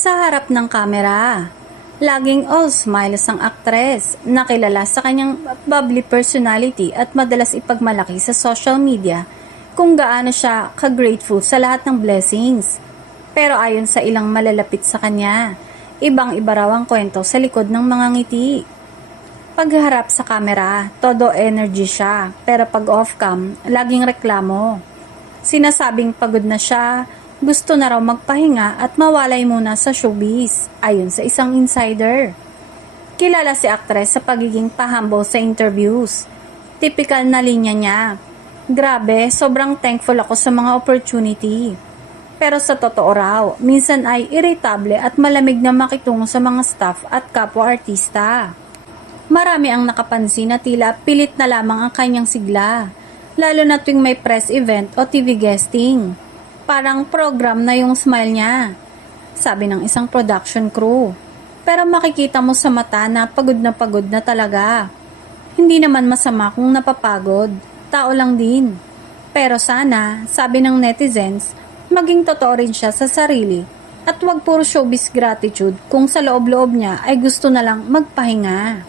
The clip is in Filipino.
Sa harap ng kamera, laging all smiles ang aktres na kilala sa kanyang bubbly personality at madalas ipagmalaki sa social media kung gaano siya ka-grateful sa lahat ng blessings. Pero ayon sa ilang malalapit sa kanya, ibang-iba raw ang kwento sa likod ng mga ngiti. Pagharap sa kamera, todo energy siya, pero pag off-cam, laging reklamo. Sinasabing pagod na siya, gusto na raw magpahinga at mawalay muna sa showbiz, ayon sa isang insider. Kilala si aktres sa pagiging pa-humble sa interviews. Typical na linya niya. Grabe, sobrang thankful ako sa mga opportunity. Pero sa totoo raw, minsan ay irritable at malamig na makitungo sa mga staff at kapwa-artista. Marami ang nakapansin na tila pilit na lamang ang kanyang sigla, lalo na tuwing may press event o TV guesting. Parang program na yung smile niya, sabi ng isang production crew. Pero makikita mo sa mata na pagod na talaga. Hindi naman masama kung napapagod, tao lang din. Pero sana, sabi ng netizens, maging totoo rin siya sa sarili at wag puro showbiz gratitude kung sa loob-loob niya ay gusto na lang magpahinga.